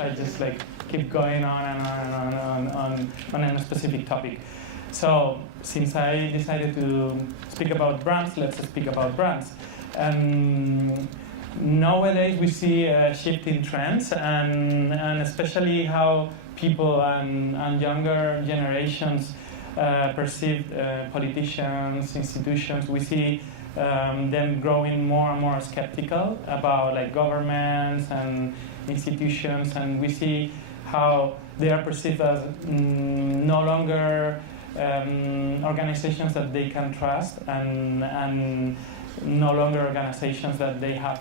I just like keep going on and on a specific topic. So since I decided to speak about brands, let's speak about brands. Nowadays we see a shift in trends, and especially how people and younger generations perceive politicians, institutions. We see them growing more and more skeptical about like governments and institutions, and we see how they are perceived as no longer organizations that they can trust, and no longer organizations that they have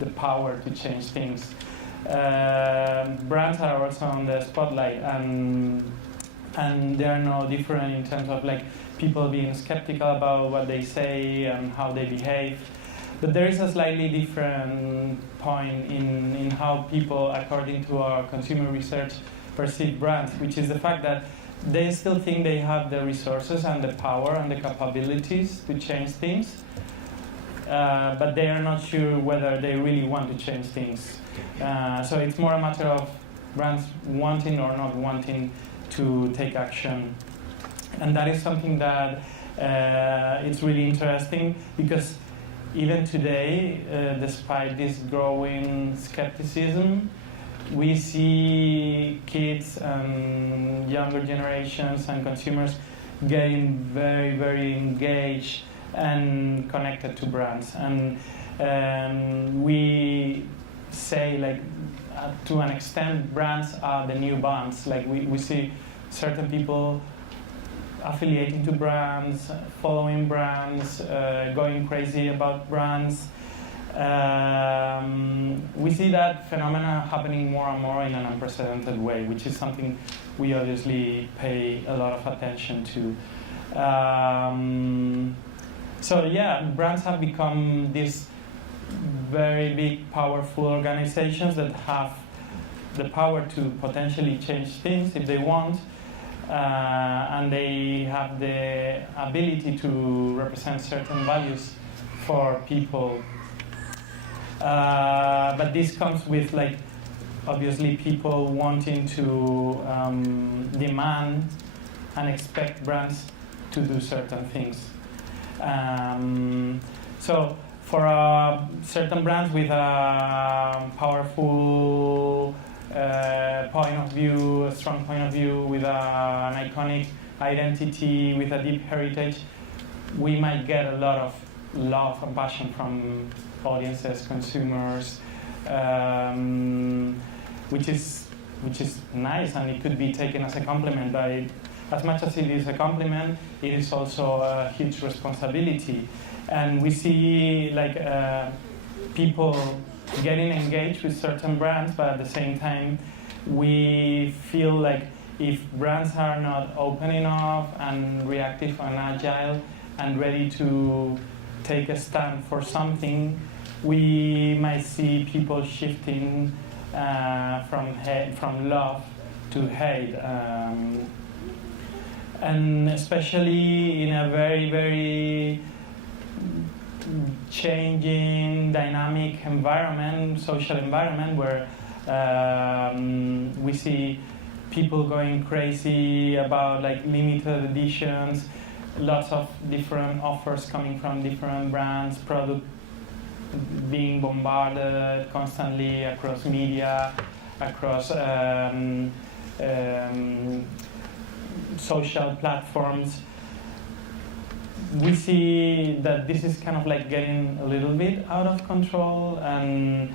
the power to change things. Brands are also on the spotlight, and they are no different in terms of like people being skeptical about what they say and how they behave. But there is a slightly different point in how people, according to our consumer research, perceive brands, which is the fact that they still think they have the resources and the power and the capabilities to change things, but they are not sure whether they really want to change things. So it's more a matter of brands wanting or not wanting to take action. And that is something that it's really interesting, because even today, despite this growing skepticism, we see kids and younger generations and consumers getting very, very engaged and connected to brands. And we say, like, to an extent, brands are the new bonds. Like, we see certain people affiliating to brands, following brands, going crazy about brands. We see that phenomena happening more and more in an unprecedented way, which is something we obviously pay a lot of attention to. So yeah, brands have become these very big, powerful organizations that have the power to potentially change things if they want, and they have the ability to represent certain values for people. But this comes with, like, obviously people wanting to demand and expect brands to do certain things. So for certain brands with a powerful point of view, a strong point of view, with an iconic identity, with a deep heritage, we might get a lot of love and passion from audiences, consumers, which is nice, and it could be taken as a compliment. But as much as it is a compliment, it is also a huge responsibility. And we see, like, people getting engaged with certain brands, but at the same time, we feel like if brands are not open enough and reactive and agile and ready to take a stand for something, we might see people shifting from love to hate, and especially in a very, very changing, dynamic environment, social environment, where we see people going crazy about, like, limited editions, lots of different offers coming from different brands, product being bombarded constantly across media, across social platforms. We see that this is kind of like getting a little bit out of control, and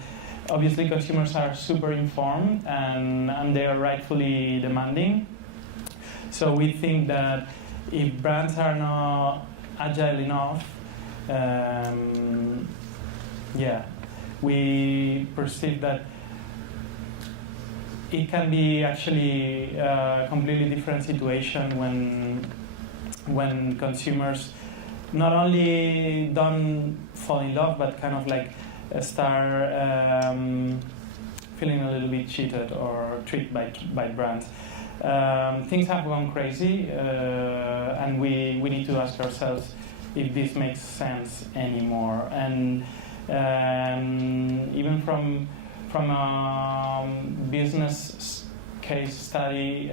obviously consumers are super informed, and they are rightfully demanding. So we think that if brands are not agile enough, we perceive that it can be actually a completely different situation when consumers not only don't fall in love, but kind of like start feeling a little bit cheated or tricked by brands. Things have gone crazy, and we need to ask ourselves if this makes sense anymore. And even from from a business case study,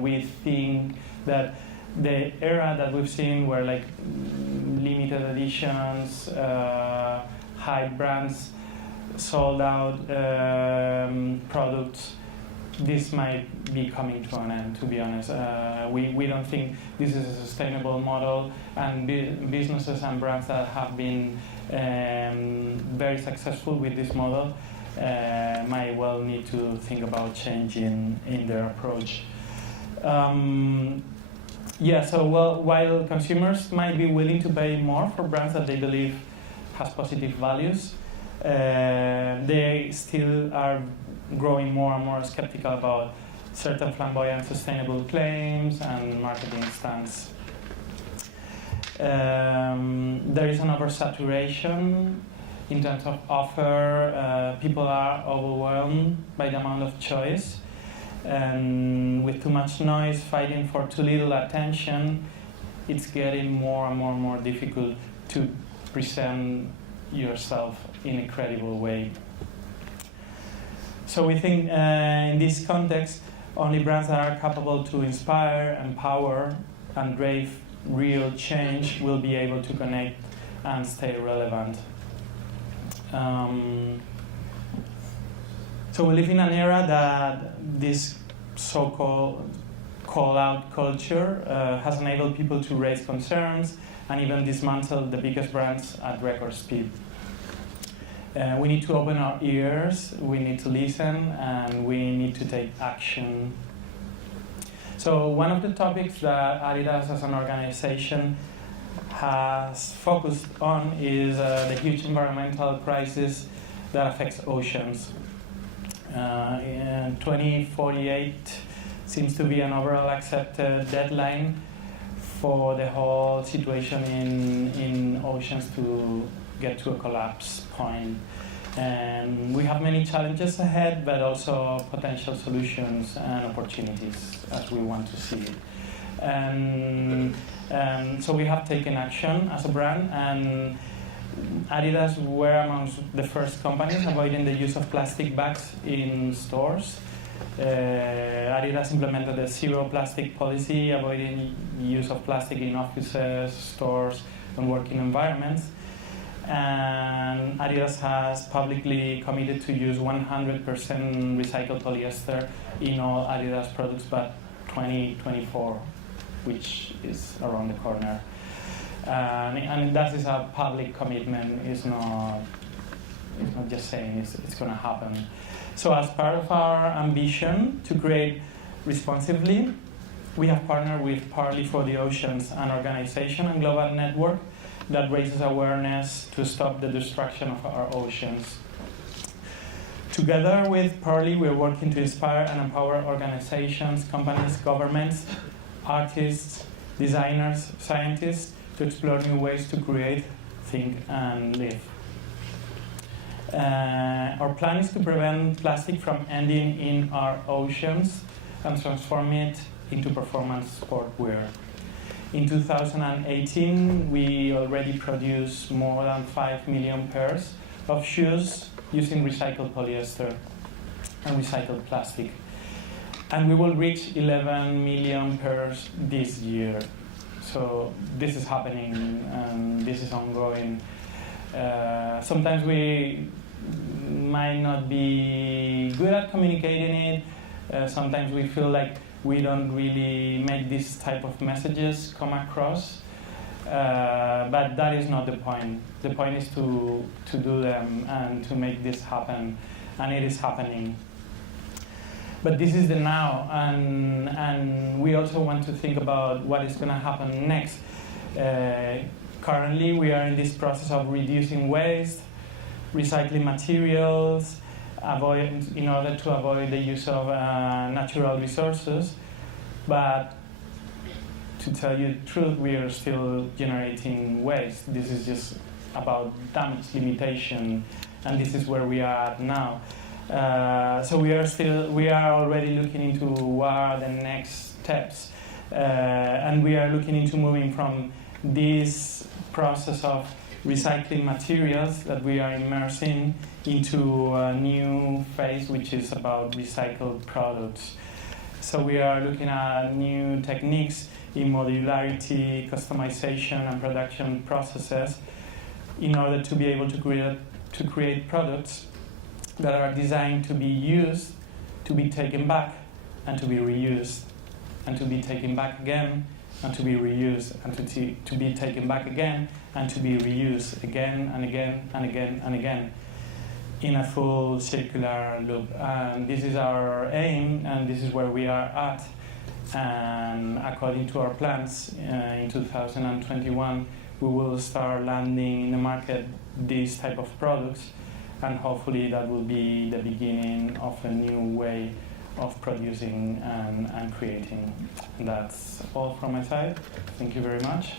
we think that the era that we've seen where like limited editions, high brands sold out products, this might be coming to an end, to be honest. We don't think this is a sustainable model, and businesses and brands that have been very successful with this model might well need to think about changing in their approach. So while consumers might be willing to pay more for brands that they believe has positive values, they still are growing more and more skeptical about certain flamboyant sustainable claims and marketing stance. There is an oversaturation in terms of offer. People are overwhelmed by the amount of choice, and with too much noise fighting for too little attention, it's getting more and more difficult to present yourself in a credible way. So we think in this context, only brands that are capable to inspire, empower, and drive real change will be able to connect and stay relevant. So we live in an era that this so-called call-out culture has enabled people to raise concerns and even dismantle the biggest brands at record speed. We need to open our ears, we need to listen, and we need to take action. So one of the topics that Adidas as an organization has focused on is the huge environmental crisis that affects oceans. In 2048 seems to be an overall accepted deadline for the whole situation in oceans to get to a collapse point. And we have many challenges ahead, but also potential solutions and opportunities as we want to see it. And so we have taken action as a brand, and Adidas were amongst the first companies avoiding the use of plastic bags in stores. Adidas implemented a zero plastic policy, avoiding use of plastic in offices, stores, and working environments. And Adidas has publicly committed to use 100% recycled polyester in all Adidas products by 2024, which is around the corner. And that is a public commitment. It's not just saying it's going to happen. So as part of our ambition to create responsibly, we have partnered with Partly for the Oceans, an organization and global network that raises awareness to stop the destruction of our oceans. Together with Partly, we're working to inspire and empower organizations, companies, governments, artists, designers, scientists to explore new ways to create, think, and live. Our plan is to prevent plastic from ending in our oceans and transform it into performance sportwear. In 2018, we already produced more than 5 million pairs of shoes using recycled polyester and recycled plastic. And we will reach 11 million pairs this year. So this is happening, and this is ongoing. Sometimes we might not be good at communicating it. Sometimes we feel like we don't really make this type of messages come across. But that is not the point. The point is to do them and to make this happen. And it is happening. But this is the now, and we also want to think about what is going to happen next. Currently, we are in this process of reducing waste, recycling materials, in order to avoid the use of natural resources. But to tell you the truth, we are still generating waste. This is just about damage limitation, and this is where we are at now. So we are already looking into what are the next steps, and we are looking into moving from this process of recycling materials that we are immersing into a new phase, which is about recycled products. So we are looking at new techniques in modularity, customization, and production processes in order to be able to create products that are designed to be used, to be taken back, and to be reused, and to be taken back again, and to be reused, and to be taken back again, and to be reused again and again and again and again in a full circular loop. And this is our aim, and this is where we are at. And according to our plans, in 2021, we will start landing in the market these type of products, and hopefully that will be the beginning of a new way of producing and creating. And that's all from my side. Thank you very much.